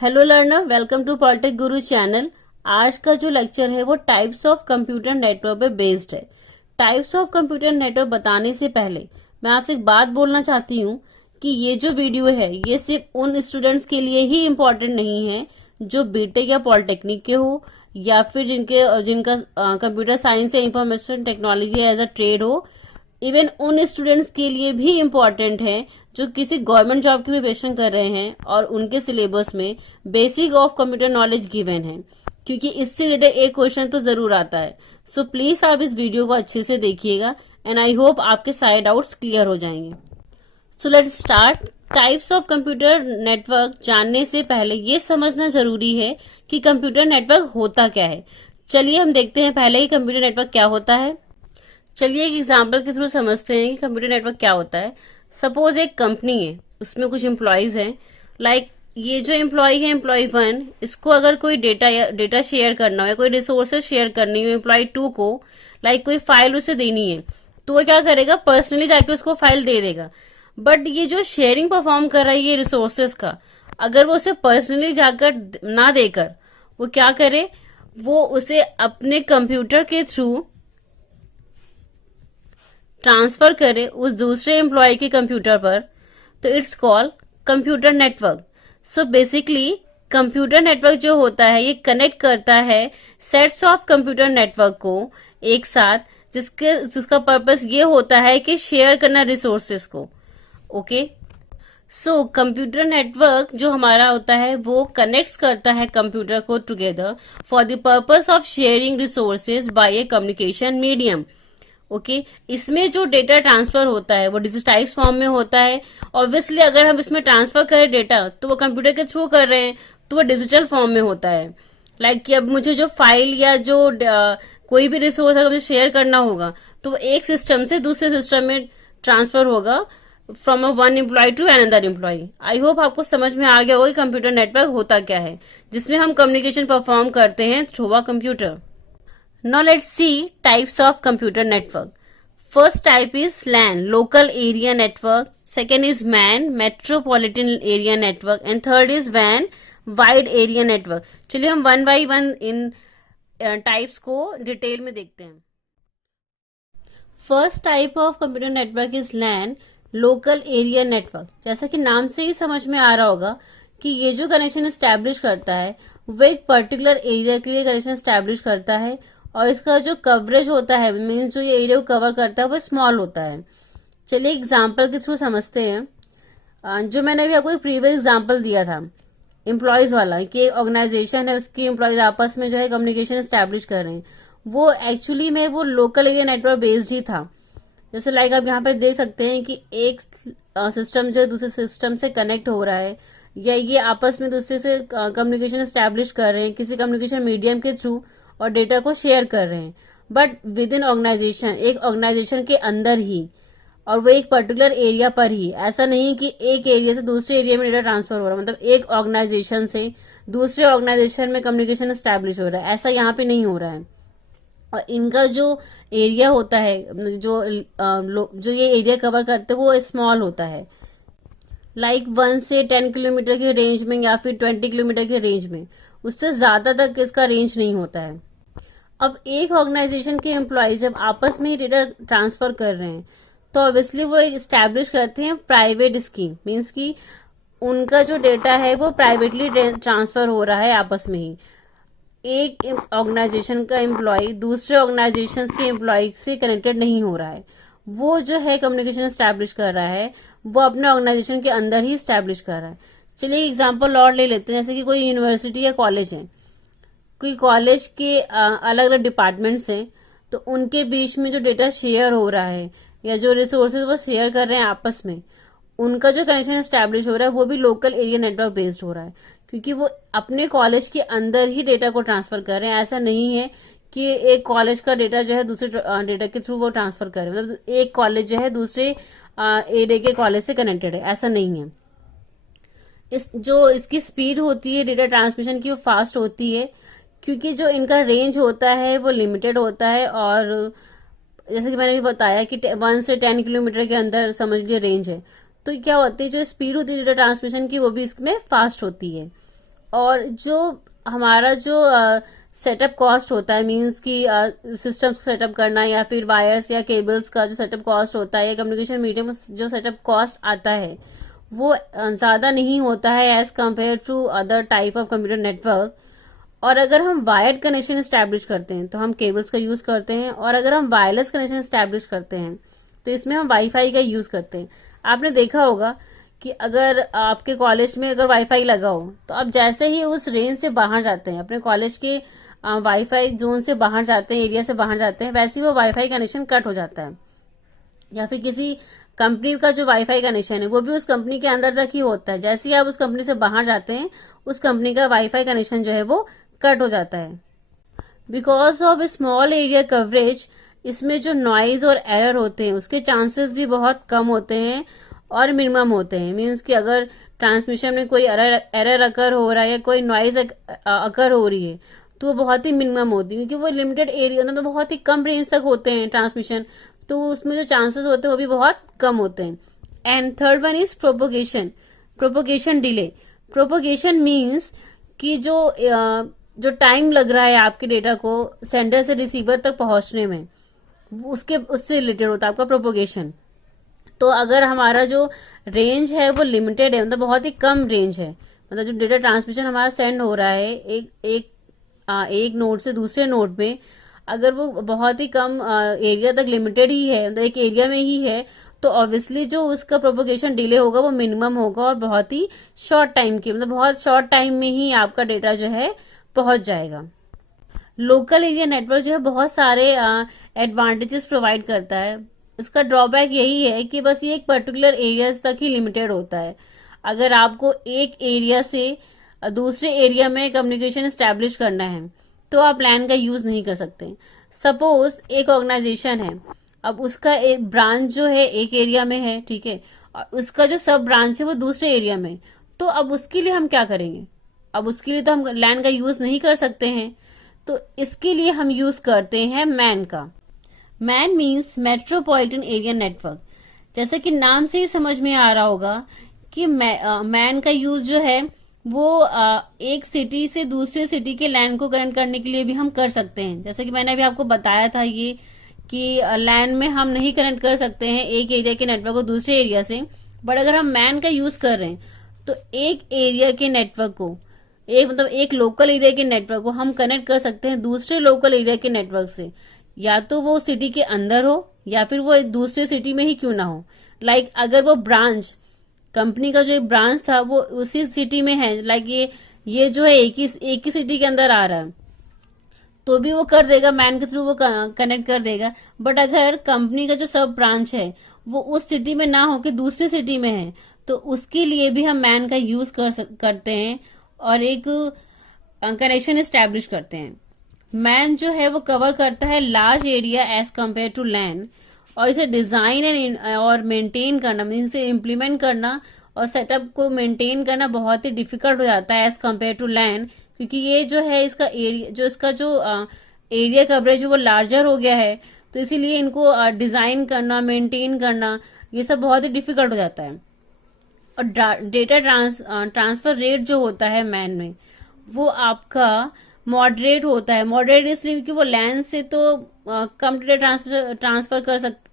Hello learner, welcome to polytech Guru channel. आज का जो लेक्चर है वो टाइप्स ऑफ कंप्यूटर नेटवर्क पे बेस्ड है। टाइप्स ऑफ कंप्यूटर नेटवर्क बताने से पहले मैं आपसे एक बात बोलना चाहती हूँ कि ये जो वीडियो है ये सिर्फ उन स्टूडेंट्स के लिए ही इम्पोर्टेंट नहीं है जो बीटेक या पॉलिटेक्निक के हो या फिर जिनका कंप्यूटर साइंस या information technology as a trade हो। इवन उन स्टूडेंट्स के लिए भी इम्पोर्टेंट है जो किसी गवर्नमेंट जॉब की प्रिपरेशन कर रहे हैं और उनके सिलेबस में basic of computer knowledge given है, क्योंकि इससे रिलेटेड एक क्वेश्चन तो जरूर आता है। सो प्लीज आप इस वीडियो को अच्छे से देखिएगा एंड आई होप आपके सारे डाउट्स क्लियर हो जाएंगे। So let's start. Types of computer network जानने से पहले ये समझना जरूरी है कि कंप्यूटर नेटवर्क होता क्या है। चलिए हम देखते हैं पहले ही कंप्यूटर नेटवर्क क्या होता है। चलिए एक एग्जाम्पल के थ्रू समझते हैं कि कंप्यूटर नेटवर्क क्या होता है। सपोज एक कंपनी है, उसमें कुछ एम्प्लॉयज हैं। लाइक ये जो एम्प्लॉय है एम्प्लॉय 1, इसको अगर कोई डेटा शेयर करना हो या कोई रिसोर्सेज शेयर करनी हो एम्प्लॉय 2 को, लाइक कोई फाइल उसे देनी है, तो वो क्या करेगा, पर्सनली जाके उसको फाइल दे देगा। बट ये जो शेयरिंग परफॉर्म कर रहा है ये रिसोर्सेज का, अगर वो उसे पर्सनली जाकर ना देकर वो क्या करे, वो उसे अपने कंप्यूटर के थ्रू ट्रांसफर करे उस दूसरे एम्प्लॉय के कंप्यूटर पर, तो it's called computer network. So basically computer network जो होता है ये कनेक्ट करता है सेट्स ऑफ कंप्यूटर नेटवर्क को एक साथ, जिसका पर्पस ये होता है कि शेयर करना रिसोर्सेस को। ओके, सो कंप्यूटर नेटवर्क जो हमारा होता है वो कनेक्ट्स करता है कंप्यूटर को together for the purpose of sharing resources by A communication medium. Okay, इसमें जो डेटा ट्रांसफर होता है वो डिजिटाइज फॉर्म में होता है। ऑब्वियसली अगर हम इसमें ट्रांसफर करें डेटा तो वो कंप्यूटर के थ्रू कर रहे हैं तो वो डिजिटल फॉर्म में होता है। लाइक कि अब मुझे जो फाइल या जो कोई भी रिसोर्स अगर मुझे शेयर करना होगा तो वो एक सिस्टम से दूसरे सिस्टम में ट्रांसफर होगा from a one employ to another employ. I hope आपको समझ में आ गया होगा कि कंप्यूटर नेटवर्क होता क्या है, जिसमें हम कम्युनिकेशन परफॉर्म करते हैं through a computer. Now let's see types of computer network. First type is LAN, local area network. Second is MAN, metropolitan area network. And third is WAN, wide area network. चलिए हम one by one in types को detail में देखते हैं। First type of computer network is LAN, local area network. जैसा कि नाम से ही समझ में आ रहा होगा कि ये जो कनेक्शन एस्टैब्लिश करता है वो एक पर्टिकुलर एरिया के लिए कनेक्शन एस्टैब्लिश करता है और इसका जो कवरेज होता है, मीन्स जो ये एरिया को कवर करता है वो स्मॉल होता है। चलिए एग्जांपल के थ्रू समझते हैं। जो मैंने अभी आपको एक प्रीवियस एग्जांपल दिया था एम्प्लॉयज वाला, कि ऑर्गेनाइजेशन है उसकी एम्प्लॉयज आपस में जो है कम्युनिकेशन एस्टैब्लिश कर रहे हैं, वो एक्चुअली में वो लोकल एरिया नेटवर्क बेस्ड ही था। जैसे लाइक आप यहाँ पे देख सकते हैं कि एक सिस्टम जो है दूसरे सिस्टम से कनेक्ट हो रहा है या ये आपस में दूसरे से कम्युनिकेशन एस्टैब्लिश कर रहे हैं किसी कम्युनिकेशन मीडियम के थ्रू और डेटा को शेयर कर रहे हैं, बट विद इन ऑर्गेनाइजेशन, एक ऑर्गेनाइजेशन के अंदर ही, और वो एक पर्टिकुलर एरिया पर ही। ऐसा नहीं कि एक एरिया से दूसरे एरिया में डेटा ट्रांसफर हो रहा है, मतलब एक ऑर्गेनाइजेशन से दूसरे ऑर्गेनाइजेशन में कम्युनिकेशन एस्टैब्लिश हो रहा है, ऐसा यहाँ पे नहीं हो रहा है। और इनका जो एरिया होता है, जो ये एरिया कवर करते हैं वो स्मॉल होता है, लाइक 1 से 10 किलोमीटर के रेंज में या फिर 20 किलोमीटर के रेंज में, उससे ज्यादा तक इसका रेंज नहीं होता है। अब एक ऑर्गेनाइजेशन के एम्प्लॉय जब आपस में ही डेटा ट्रांसफर कर रहे हैं तो ऑब्वियसली वो स्टैब्लिश करते हैं प्राइवेट स्कीम, मीन्स कि उनका जो डेटा है वो प्राइवेटली ट्रांसफर हो रहा है आपस में ही। एक ऑर्गेनाइजेशन का एम्प्लॉय दूसरे ऑर्गेनाइजेशन के एम्प्लॉय से कनेक्टेड नहीं हो रहा है, वो जो है कम्युनिकेशन स्टैब्लिश कर रहा है वो अपने ऑर्गेनाइजेशन के अंदर ही स्टैब्लिश कर रहा है। चलिए एग्जांपल और ले लेते हैं, जैसे कि कोई यूनिवर्सिटी या कॉलेज है, कोई कॉलेज के अलग अलग डिपार्टमेंट्स हैं, तो उनके बीच में जो डेटा शेयर हो रहा है या जो रिसोर्सेज वो शेयर कर रहे हैं आपस में, उनका जो कनेक्शन एस्टैब्लिश हो रहा है वो भी लोकल एरिया नेटवर्क बेस्ड हो रहा है, क्योंकि वो अपने कॉलेज के अंदर ही डेटा को ट्रांसफर कर रहे हैं। ऐसा नहीं है कि एक कॉलेज का डेटा जो है दूसरे डेटा के थ्रू वो ट्रांसफर कर रहे हैं, मतलब एक कॉलेज जो है दूसरे एरिया के कॉलेज से कनेक्टेड है, ऐसा नहीं है। जो इसकी स्पीड होती है डेटा ट्रांसमिशन की वो फास्ट होती है, क्योंकि जो इनका रेंज होता है वो लिमिटेड होता है। और जैसे कि मैंने भी बताया कि 1 से 10 किलोमीटर के अंदर समझ लीजिए रेंज है, तो क्या होती है जो स्पीड होती है डेटा ट्रांसमिशन की वो भी इसमें फास्ट होती है। और जो हमारा जो सेटअप कॉस्ट होता है, मींस कि सिस्टम सेटअप करना या फिर वायर्स या केबल्स का जो सेटअप कॉस्ट होता है या कम्युनिकेशन मीडियम जो सेटअप कॉस्ट आता है, वो ज्यादा नहीं होता है as compare to other type of computer network. और अगर हम वायर्ड कनेक्शन स्टैब्लिश करते हैं तो हम केबल्स का यूज करते हैं, और अगर हम वायरलेस कनेक्शन स्टैब्लिश करते हैं तो इसमें हम वाईफाई का यूज करते हैं। आपने देखा होगा कि अगर आपके कॉलेज में अगर वाईफाई लगा हो तो आप जैसे ही उस रेंज से बाहर जाते हैं, अपने कॉलेज के वाईफाई जोन से बाहर जाते हैं, एरिया से बाहर जाते हैं, वैसे ही वो वाईफाई कनेक्शन कट हो जाता है। या फिर किसी कंपनी का जो वाईफाई कनेक्शन है वो भी उस कंपनी के अंदर तक ही होता है, जैसे ही आप उस कंपनी से बाहर जाते हैं उस कंपनी का वाईफाई कनेक्शन जो है वो कट हो जाता है। Because of small area coverage, इसमें जो नॉइज और एरर होते हैं उसके चांसेस भी बहुत कम होते हैं और मिनिमम होते हैं। मीन्स कि अगर ट्रांसमिशन में कोई एरर अकर हो रहा है या कोई नॉइज अकर हो रही है तो वो बहुत ही मिनिमम होती है, क्योंकि वो लिमिटेड एरिया मतलब बहुत ही कम रेंज तक होते हैं ट्रांसमिशन, तो उसमें जो चांसेस होते हैं वो भी बहुत कम होते हैं। And third one is propagation. Propagation delay. Propagation means कि जो टाइम लग रहा है आपके डेटा को सेंडर से रिसीवर तक पहुंचने में, उससे रिलेटेड होता है आपका प्रोपोगेशन। तो अगर हमारा जो रेंज है वो लिमिटेड है, मतलब बहुत ही कम रेंज है, मतलब जो डेटा ट्रांसमिशन हमारा सेंड हो रहा है एक नोड से दूसरे नोड में, अगर वो बहुत ही कम एरिया तक लिमिटेड ही है, मतलब एक एरिया में ही है, तो ऑब्वियसली जो उसका प्रोपोगेशन डिले होगा वो मिनिमम होगा और बहुत ही शॉर्ट टाइम की, मतलब बहुत शॉर्ट टाइम में ही आपका डेटा जो है पहुंच जाएगा। लोकल एरिया नेटवर्क जो है बहुत सारे एडवांटेजेस प्रोवाइड करता है। इसका ड्रॉबैक यही है कि बस ये एक पर्टिकुलर एरियाज तक ही लिमिटेड होता है। अगर आपको एक एरिया से दूसरे एरिया में कम्युनिकेशन स्टैब्लिश करना है तो आप लैन का यूज नहीं कर सकते। सपोज एक ऑर्गेनाइजेशन है, अब उसका एक ब्रांच जो है एक एरिया में है, ठीक है, और उसका जो सब ब्रांच है वो दूसरे एरिया में, तो अब उसके लिए हम क्या करेंगे? अब उसके लिए तो हम लैन का यूज नहीं कर सकते हैं, तो इसके लिए हम यूज करते हैं मैन का। Man means metropolitan area network. जैसे कि नाम से ही समझ में आ रहा होगा कि मैन का यूज जो है वो एक सिटी से दूसरे सिटी के लैन को कनेक्ट करने के लिए भी हम कर सकते हैं। जैसे कि मैंने अभी आपको बताया था ये कि लैन में हम नहीं कनेक्ट कर सकते हैं एक एरिया के नेटवर्क को दूसरे एरिया से, बट अगर हम मैन का यूज कर रहे हैं तो एक एरिया के नेटवर्क को एक लोकल एरिया के नेटवर्क को हम कनेक्ट कर सकते हैं दूसरे लोकल एरिया के नेटवर्क से, या तो वो सिटी के अंदर हो या फिर वो दूसरे सिटी में ही क्यों ना हो। लाइक अगर वो ब्रांच कंपनी का जो एक ब्रांच था वो उसी सिटी में है, लाइक ये जो है एक ही सिटी के अंदर आ रहा है, तो भी वो कर देगा, मैन के थ्रू वो कनेक्ट कर देगा। बट अगर कंपनी का जो सब ब्रांच है वो उस सिटी में ना होकर दूसरे सिटी में है तो उसके लिए भी हम मैन का यूज करते हैं और एक कनेक्शन एस्टेब्लिश करते हैं। मैन जो है वो कवर करता है large area as compare to LAN, और इसे डिजाइन एंड और मेंटेन करना, मीन इसे इम्प्लीमेंट करना और सेटअप को मेंटेन करना बहुत ही डिफिकल्ट हो जाता है एज कम्पेयर टू लैन, क्योंकि ये जो है इसका एरिया कवरेज है वो लार्जर हो गया है, तो इसीलिए इनको डिजाइन करना, मेंटेन करना, ये सब बहुत ही डिफिकल्ट हो जाता है। और डेटा ट्रांसफर रेट जो होता है मैन में वो आपका मॉडरेट होता है। मॉडरेट इसलिए क्योंकि वो लैन से तो कम डेटा ट्रांसफर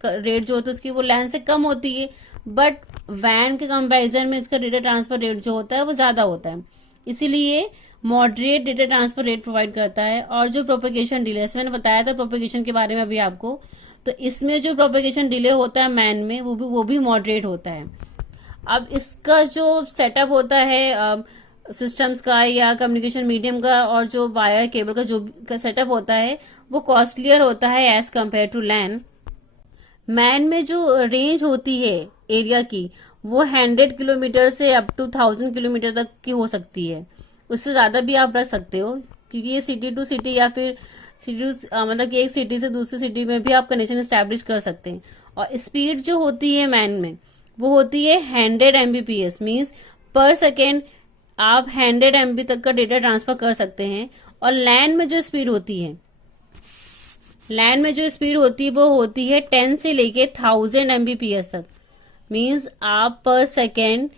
रेट जो होता है उसकी वो लैन से कम होती है, बट वैन के कंपैरिजन में इसका डेटा ट्रांसफर रेट जो होता है वो ज्यादा होता है, इसीलिए moderate data transfer rate provide करता है। और जो प्रोपेगेशन डिले, मैंने बताया था प्रोपेगेशन के बारे में अभी आपको, तो इसमें जो प्रोपेगेशन डिले होता है मैन में वो भी मॉडरेट होता है। अब इसका जो सेटअप होता है सिस्टम्स का या कम्युनिकेशन मीडियम का और जो वायर केबल का जो सेटअप होता है वो कॉस्टलियर होता है as compare to LAN. MAN में जो रेंज होती है एरिया की वो 100 किलोमीटर से अप टू 1000 किलोमीटर तक की हो सकती है, उससे ज्यादा भी आप रख सकते हो, क्योंकि ये सिटी टू सिटी या फिर मतलब कि एक सिटी से दूसरी सिटी में भी आप कनेक्शन स्टैब्लिश कर सकते हैं। और स्पीड जो होती है मैन में वो होती है 100 Mbps, मीन्स पर सेकेंड आप 100 MB तक का डेटा ट्रांसफर कर सकते हैं। और लैन में जो स्पीड होती है वो होती है 10 से लेके 1000 Mbps तक, मीन्स आप पर सेकेंड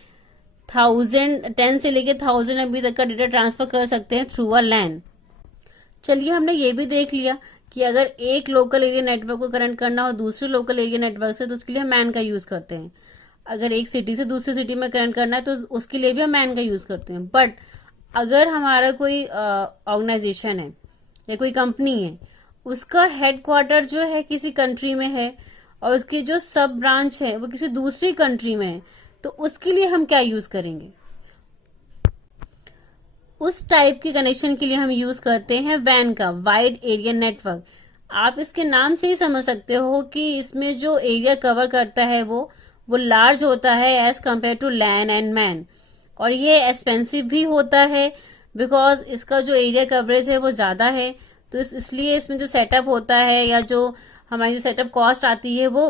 10 से लेके 1000 MB तक का डेटा ट्रांसफर कर सकते हैं थ्रू अ लैन। चलिए हमने ये भी देख लिया कि अगर एक लोकल एरिया नेटवर्क को कनेक्ट करना हो दूसरे लोकल एरिया नेटवर्क से तो उसके लिए हम मैन का यूज करते हैं। अगर एक सिटी से दूसरी सिटी में कनेक्ट करना है तो उसके लिए भी हम मैन का यूज करते हैं। बट अगर हमारा कोई ऑर्गेनाइजेशन है या कोई कंपनी है, उसका हेडक्वार्टर जो है किसी कंट्री में है और उसकी जो सब ब्रांच है वो किसी दूसरी कंट्री में है, तो उसके लिए हम क्या यूज करेंगे? उस टाइप के कनेक्शन के लिए हम यूज करते हैं वैन का, वाइड एरिया नेटवर्क। आप इसके नाम से ही समझ सकते हो कि इसमें जो एरिया कवर करता है वो लार्ज होता है as compare to LAN and MAN. और ये एक्सपेंसिव भी होता है बिकॉज इसका जो एरिया कवरेज है वो ज्यादा है। तो इसलिए इसमें जो सेटअप होता है या जो हमारी जो सेटअप कॉस्ट आती है वो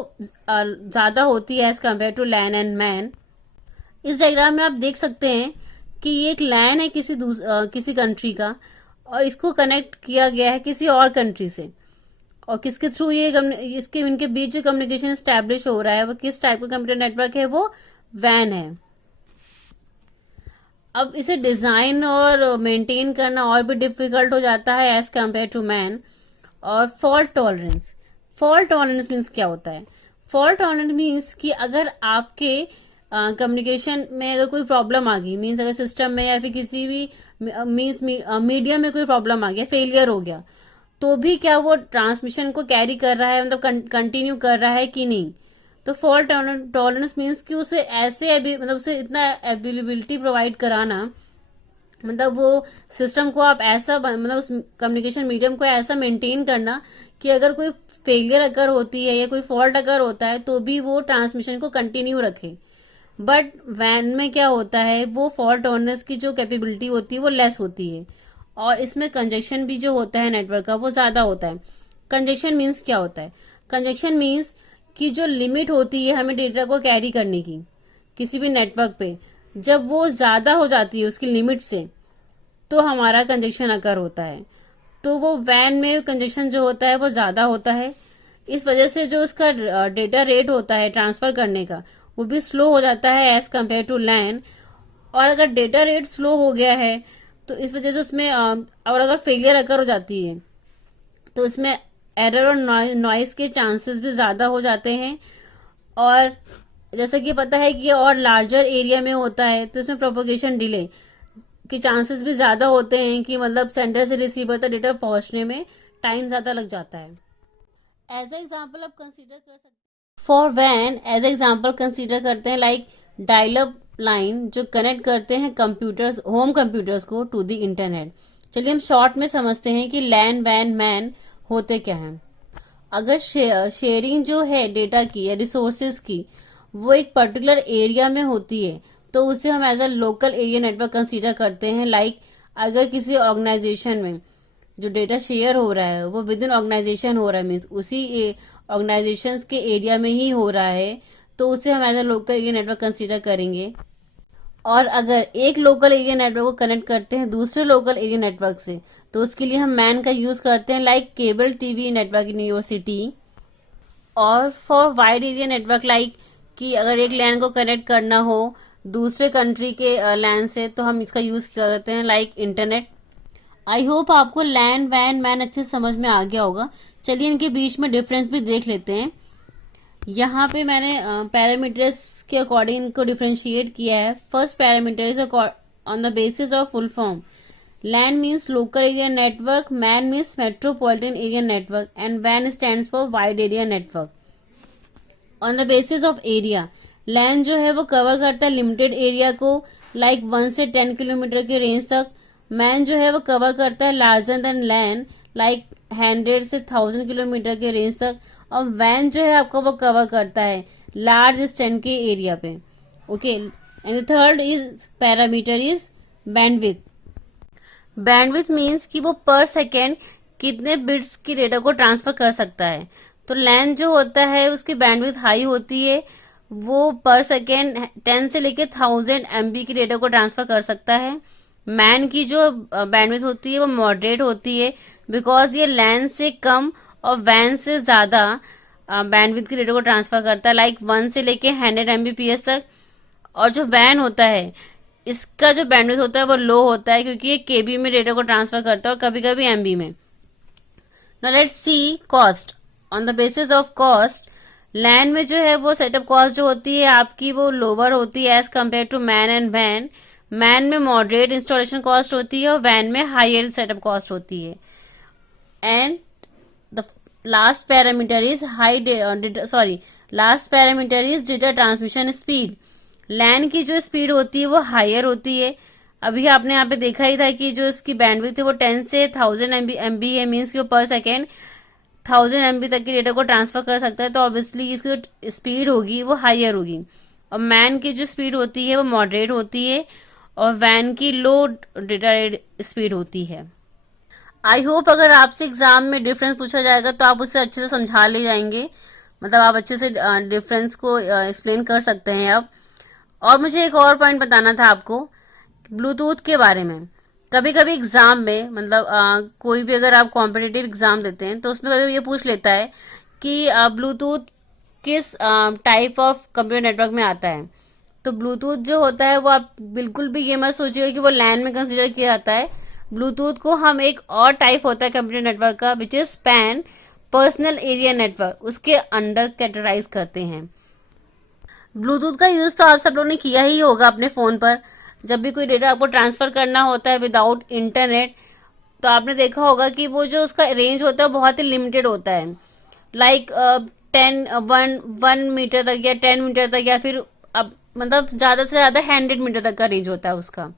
ज्यादा होती है as compare to LAN and MAN. इस डायग्राम में आप देख सकते हैं कि ये एक लैन है किसी कंट्री का और इसको कनेक्ट किया गया है किसी और कंट्री से। और किसके थ्रू इसके इनके बीच जो कम्युनिकेशन स्टैब्लिश हो रहा है वो किस टाइप का कंप्यूटर नेटवर्क है? वो वैन है। अब इसे डिजाइन और मेंटेन करना और भी डिफिकल्ट हो जाता है एज कम्पेयर टू मैन। और फॉल्ट टॉलरेंस मीन्स क्या होता है? फॉल्ट टॉलरेंस मीन्स कि अगर आपके कम्युनिकेशन में अगर कोई प्रॉब्लम आ गई, मीन्स अगर सिस्टम में या फिर किसी भी मीन्स मीडिया में कोई प्रॉब्लम आ गया, फेलियर हो गया, तो भी क्या वो ट्रांसमिशन को कैरी कर रहा है, मतलब कंटिन्यू कर रहा है कि नहीं? तो फॉल्ट टॉलरेंस मीन्स कि उसे ऐसे मतलब उसे इतना अवेलेबिलिटी प्रोवाइड कराना, मतलब वो सिस्टम को आप ऐसा मतलब उस कम्युनिकेशन मीडियम को ऐसा मेंटेन करना कि अगर कोई फेलियर अगर होती है या कोई फॉल्ट अगर होता है तो भी वो ट्रांसमिशन को कंटिन्यू रखे। बट वैन में क्या होता है, वो फॉल्ट टॉलरेंस की जो कैपेबिलिटी होती है वो लेस होती है और इसमें कंजेशन भी जो होता है नेटवर्क का वो ज्यादा होता है। कंजेशन मीन्स क्या होता है? कंजेशन मीन्स कि जो लिमिट होती है हमें डेटा को कैरी करने की किसी भी नेटवर्क पे, जब वो ज्यादा हो जाती है उसकी लिमिट से तो हमारा कंजेशन अकर होता है। तो वो वैन में कंजेशन जो होता है वो ज्यादा होता है। इस वजह से जो उसका डेटा रेट होता है ट्रांसफर करने का वो भी स्लो हो जाता है एज कम्पेयर टू लैन। और अगर डेटा रेट स्लो हो गया है तो इस वजह से उसमें और अगर फेलियर अकर हो जाती है तो उसमें एरर और नॉइस के चांसेस भी ज्यादा हो जाते हैं। और जैसा कि पता है कि और लार्जर एरिया में होता है तो इसमें प्रोपोगेशन डिले के चांसेस भी ज्यादा होते हैं कि मतलब सेंडर से रिसीवर तक डेटा पहुंचने में टाइम ज्यादा लग जाता है। एज एग्जाम्पल आप कंसीडर कर सकते हैं फॉर वैन, एज एग्जाम्पल कंसीडर करते हैं लाइक डायल अप लाइन जो कनेक्ट करते हैं कंप्यूटर्स, होम कंप्यूटर्स को टू द इंटरनेट। चलिए हम शॉर्ट में समझते हैं कि लैन वैन मैन होते क्या हैं। अगर शेयरिंग जो है डेटा की या रिसोर्सेज की वो एक पर्टिकुलर एरिया में होती है तो उसे हम as a local area network consider करते हैं। लाइक अगर किसी ऑर्गेनाइजेशन में जो डेटा शेयर हो रहा है वो विद इन ऑर्गेनाइजेशन हो रहा है, मीन्स उसी ऑर्गेनाइजेशन के एरिया में ही हो रहा है, तो उसे हम as a local area network consider करेंगे। और अगर एक लोकल एरिया नेटवर्क को कनेक्ट करते हैं दूसरे लोकल एरिया नेटवर्क से तो उसके लिए हम मैन का यूज करते हैं, like cable TV network in your city. और for wide area network like कि अगर एक लैन को कनेक्ट करना हो दूसरे कंट्री के लैन से तो हम इसका यूज करते हैं लाइक इंटरनेट। आई होप आपको लैन वैन मैन अच्छे से समझ में आ गया होगा। चलिए इनके बीच में डिफरेंस भी देख लेते हैं। यहाँ पे मैंने पैरामीटर्स के अकॉर्डिंग इनको डिफ्रेंशिएट किया है। First parameter is on the basis of full form. LAN means local area network, MAN means metropolitan area network and वैन stands for wide area network. On the basis of area, LAN जो है वो cover करता है limited area को like 1 से 10 kilometre के range तक। मैन जो है वो कवर करता है लार्जर देन लैन लाइक 100 से 1000 किलोमीटर के रेंज तक। और वैन जो है आपको वो कवर करता है लार्ज एक्सटेंट के एरिया पे। Okay, and third is parameter is bandwidth. Bandwidth means कि वो पर सेकेंड कितने बिट्स की डेटा को ट्रांसफर कर सकता है। तो लैन जो होता है उसकी बैंडविथ हाई होती है, वो पर सेकेंड 10 से लेके 1000 MB की डेटा को ट्रांसफर कर सकता है। मैन की जो बैंडविथ होती है वो मॉडरेट होती है बिकॉज ये लैन से कम और वैन से ज्यादा बैंडविथ की डेटा को ट्रांसफर करता है, लाइक 1 से लेके 100 Mbps तक। और जो वैन होता है इसका जो बैंडविड्थ होता है वो लो होता है, क्योंकि ये केबी में डेटा को ट्रांसफर करता है और कभी कभी एमबी में। Now let's see cost. On the basis of cost, LAN में जो है वो सेटअप कॉस्ट जो होती है आपकी वो लोअर होती है as compare to MAN and वैन। मैन में मॉडरेट इंस्टॉलेशन कॉस्ट होती है और वैन में हायर सेटअप कॉस्ट होती है। And the last parameter is last parameter is data transmission speed. LAN की जो स्पीड होती है वो हायर होती है। अभी आपने यहाँ पे देखा ही था कि जो इसकी बैंडविड्थ है वो 10 से 1000 एमबी है, मीन्स कि वो पर सेकेंड 1000 एमबी तक के डेटा को ट्रांसफर कर सकता है, तो ऑब्वियसली इसकी जो स्पीड होगी वो हायर होगी। और मैन की जो स्पीड होती है वो मॉडरेट होती है और वैन की लो डेटा स्पीड होती है। आई होप अगर आपसे एग्जाम में डिफरेंस पूछा जाएगा तो आप उसे अच्छे से समझा ले जाएंगे, मतलब आप अच्छे से डिफरेंस को एक्सप्लेन कर सकते हैं अब। और मुझे एक और पॉइंट बताना था आपको ब्लूटूथ के बारे में। कभी कभी एग्जाम में मतलब कोई भी अगर आप कॉम्पिटिटिव एग्जाम देते हैं तो उसमें कभी ये पूछ लेता है कि ब्लूटूथ किस टाइप ऑफ कंप्यूटर नेटवर्क में आता है। तो ब्लूटूथ जो होता है वो आप बिल्कुल भी ये मत सोचिएगा कि वो लैन में कंसिडर किया जाता है। ब्लूटूथ को हम एक और टाइप होता है कंप्यूटर नेटवर्क का which is pan, personal area network, उसके अंडर कैटेगराइज करते हैं। ब्लूटूथ का यूज तो आप सब लोगों ने किया ही होगा अपने फोन पर। जब भी कोई डेटा आपको ट्रांसफर करना होता है विदाउट इंटरनेट, तो आपने देखा होगा कि वो जो उसका रेंज होता है बहुत ही लिमिटेड होता है, लाइक 1 मीटर तक या 10 मीटर तक, या फिर अब मतलब ज्यादा से ज्यादा 100 मीटर तक का रेंज होता है उसका।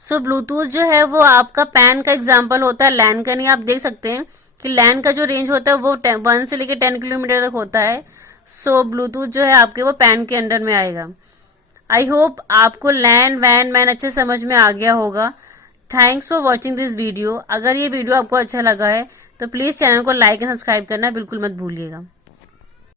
सो ब्लूटूथ जो है वो आपका पैन का एग्जाम्पल होता है, लैन का नहीं। आप देख सकते हैं कि लैन का जो रेंज होता है वो 1 से लेकर 10 किलोमीटर तक होता है। सो ब्लूटूथ जो है आपके वो पैन के अंडर में आएगा। आई होप आपको लैन वैन मैन अच्छे समझ में आ गया होगा। Thanks for watching this video. अगर ये वीडियो आपको अच्छा लगा है तो प्लीज चैनल को लाइक एंड सब्सक्राइब करना बिल्कुल मत भूलिएगा।